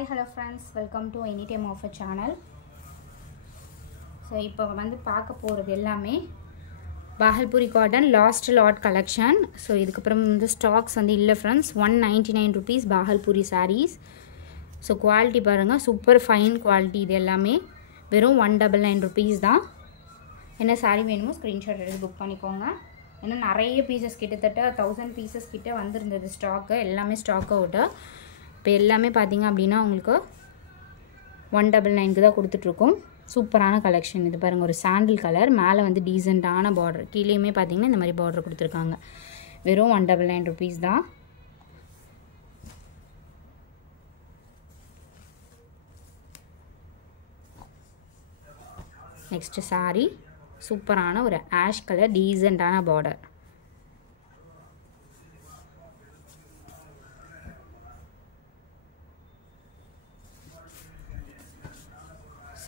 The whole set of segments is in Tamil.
Hi, hello friends, welcome to Anytime Offer channel. So, இப்போ வந்து பார்க்க போகிறது எல்லாமே Bhagalpuri cotton last lot collection. So இதுக்கப்புறம் வந்து ஸ்டாக்ஸ் வந்து இல்லை friends. 199 rupees Bhagalpuri sarees. So quality பாருங்கள், சூப்பர் ஃபைன் குவாலிட்டி. இது எல்லாமே வெறும் 199 rupees தான். என்ன சாரீ வேணுமோ ஸ்க்ரீன்ஷாட் எடுத்து புக் பண்ணிக்கோங்க. ஏன்னா நிறைய பீசஸ் கிட்டத்தட்ட 1000 பீசஸ் கிட்ட வந்திருந்தது ஸ்டாக்கு. எல்லாமே ஸ்டாக் அவுட்டு. இப்போ எல்லாமே பார்த்தீங்க அப்படின்னா உங்களுக்கு 199 தான் கொடுத்துட்ருக்கோம். சூப்பரான கலெக்ஷன். இது பாருங்கள், ஒரு சாண்டில் கலர், மேலே வந்து டீசெண்டான பார்டர், கீழேயுமே பார்த்தீங்கன்னா இந்த மாதிரி பார்டர் கொடுத்துருக்காங்க. வெறும் 199 rupees தான். நெக்ஸ்ட்டு சாரீ சூப்பரான ஒரு ஆஷ் கலர், டீசெண்டான பார்டர்.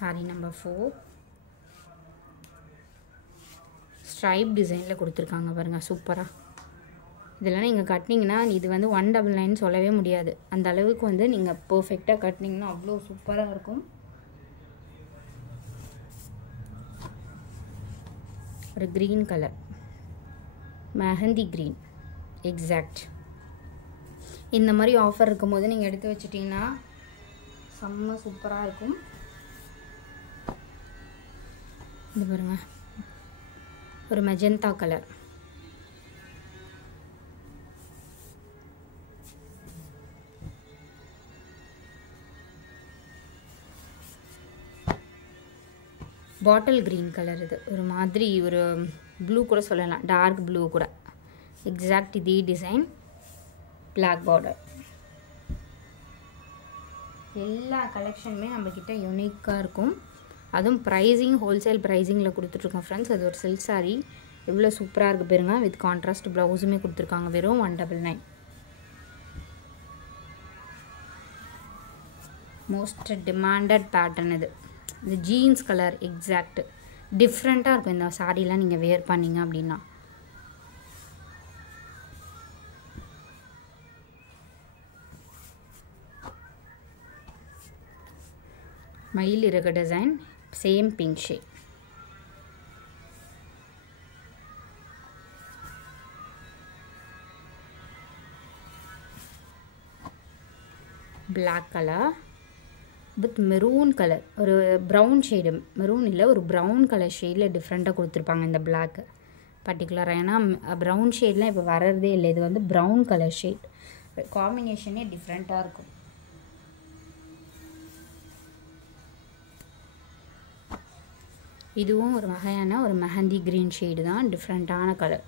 சாரீ நம்பர் 4 ஸ்ட்ரைப் டிசைனில் கொடுத்துருக்காங்க பாருங்கள், சூப்பராக. இதெல்லாம் நீங்கள் கட்டினீங்கன்னா இது வந்து 199 சொல்லவே முடியாது. அந்த அளவுக்கு வந்து நீங்கள் பர்ஃபெக்டாக கட்டினீங்கன்னா அவ்வளோ சூப்பராக இருக்கும். ஒரு green colour, mehndi green exact. இந்த மாதிரி ஆஃபர் இருக்கும்போது நீங்கள் எடுத்து வச்சிட்டிங்கன்னா செம்ம சூப்பராக இருக்கும். இது பாருங்க, ஒரு magenta colour, bottle green colour. இது ஒரு மாதிரி ஒரு ப்ளூ கூட சொல்லலாம், டார்க் ப்ளூ கூட. எக்ஸாக்ட் இதே டிசைன், பிளாக் பார்டர். எல்லா கலெக்ஷனுமே நம்மக்கிட்ட யூனிக்காக இருக்கும். அதுவும் ப்ரைஸிங் ஹோல்சேல் ப்ரைஸிங்கில் கொடுத்துட்ருக்கோம் ஃப்ரெண்ட்ஸ். அது ஒரு சில்க் சாரீ எவ்வளோ சூப்பராக இருக்குது பாருங்க. வித் கான்ட்ராஸ்ட் ப்ளவுஸுமே கொடுத்துருக்காங்க. வெறும் 199. மோஸ்ட் டிமாண்டட் பேட்டர்ன் இது. இது ஜீன்ஸ் கலர் எக்ஸாக்ட். டிஃப்ரெண்ட்டாக இருக்கும் இந்த சாரீலாம் நீங்கள் வேர் பண்ணிங்க அப்படின்னா. மயில் இறகு design, same pink shade. Black colour with maroon colour, ஒரு ப்ரௌன் ஷேடு, மெரூன் இல்லை ஒரு ப்ரௌன் கலர் ஷேடில் டிஃப்ரெண்ட்டாக கொடுத்துருப்பாங்க இந்த பிளாக்கு பர்டிகுலராக. ஏன்னா ப்ரௌன் ஷேட்லாம் இப்போ வர்றதே இல்லை. இது வந்து ப்ரௌன் கலர் ஷேட். காம்பினேஷனே டிஃப்ரெண்ட்டாக இருக்கும். இதுவும் ஒரு வகையான ஒரு மெஹந்தி க்ரீன் ஷேடு தான், டிஃப்ரெண்ட்டான கலர்.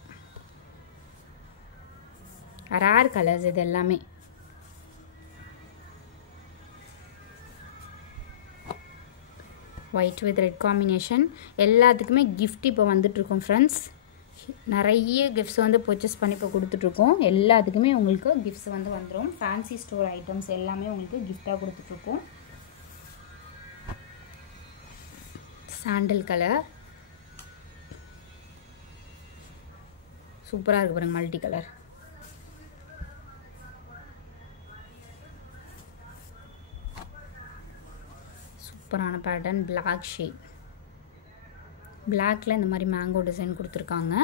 ரேர் கலர்ஸ் இது எல்லாமே. White with red combination. எல்லாத்துக்குமே கிஃப்ட் இப்போ வந்துட்ருக்கோம் ஃப்ரெண்ட்ஸ். நிறைய கிஃப்ட்ஸ் வந்து பர்ச்சேஸ் பண்ணி இப்போ கொடுத்துட்ருக்கோம். எல்லாத்துக்குமே உங்களுக்கு கிஃப்ட்ஸ் வந்து வந்துடும். ஃபேன்சி ஸ்டோர் ஐட்டம்ஸ் எல்லாமே உங்களுக்கு கிஃப்டாக கொடுத்துட்ருக்கோம். சாண்டல் கலர் சூப்பராக இருக்குது பாருங்க, மல்டி கலர். சூப்பரான பேட்டர்ன், பிளாக் ஷேட். பிளாக்ல இந்த மாதிரி மேங்கோ டிசைன் கொடுத்துருக்காங்க.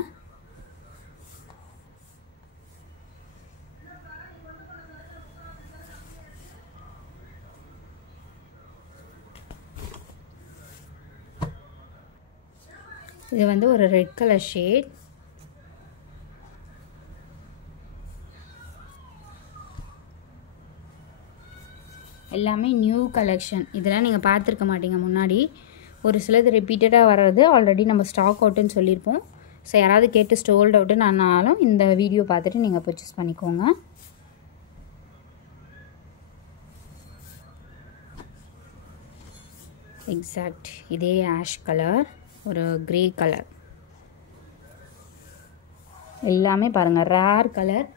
இது வந்து ஒரு ரெட் கலர் ஷேட். எல்லாமே நியூ கலெக்ஷன். இதெல்லாம் நீங்கள் பார்த்துருக்க மாட்டீங்க முன்னாடி. ஒரு சிலது ரிப்பீட்டடாக வர்றது ஆல்ரெடி நம்ம ஸ்டாக் அவுட்டுன்னு சொல்லியிருப்போம். ஸோ யாராவது கேட்டு ஸ்டோல்ட் அவுட்டுன்னு ஆனாலும் இந்த வீடியோ பார்த்துட்டு நீங்கள் பர்ச்சேஸ் பண்ணிக்கோங்க. எக்ஸாக்ட் இதே ஆஷ் கலர், ஒரு கிரே கலர். எல்லாமே பாருங்கள் ரேர் கலர்.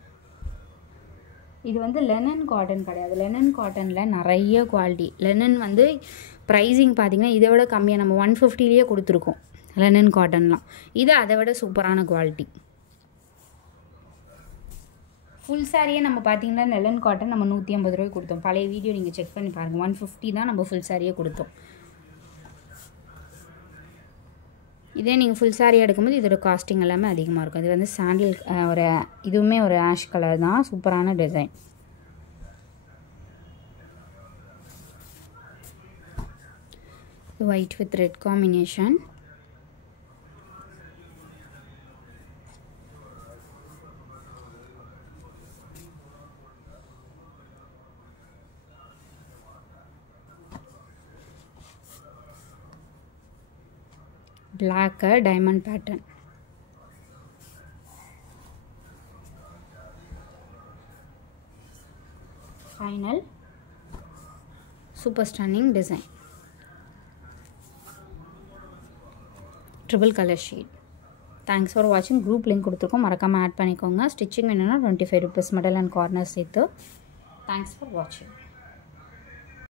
இது வந்து லெனன் காட்டன் கிடையாது. லெனன் காட்டனில் நிறைய குவாலிட்டி. லெனன் வந்து ப்ரைஸிங் பார்த்திங்கன்னா இதை விட கம்மியாக நம்ம 150லேயே கொடுத்துருக்கோம் லெனன் காட்டன்லாம். இது அதை விட சூப்பரான குவாலிட்டி. ஃபுல் சாரியே நம்ம பார்த்தீங்கன்னா நெலன் காட்டன் நம்ம 150 ரூபாய்க்கு கொடுத்தோம். பழைய வீடியோ நீங்கள் செக் பண்ணி பாருங்கள். 150 தான் நம்ம ஃபுல் சாரியே கொடுத்தோம். இதே நீங்கள் ஃபுல் சாரீ எடுக்கும்போது இதோட காஸ்டிங் எல்லாமே அதிகமாக இருக்கும். இது வந்து சாண்டில் ஒரு இதுவுமே ஒரு ஆஷ் கலர் தான். சூப்பரான design. White with red combination. black diamond pattern. Final super stunning design. Triple color shade. Thanks for watching. Group link கொடுத்துருக்கோம், மறக்காம ஆட் பண்ணிக்கோங்க. ஸ்டிச்சிங் வேணும்னா 25 rupees middle and corner சேர்த்து. Thanks for watching.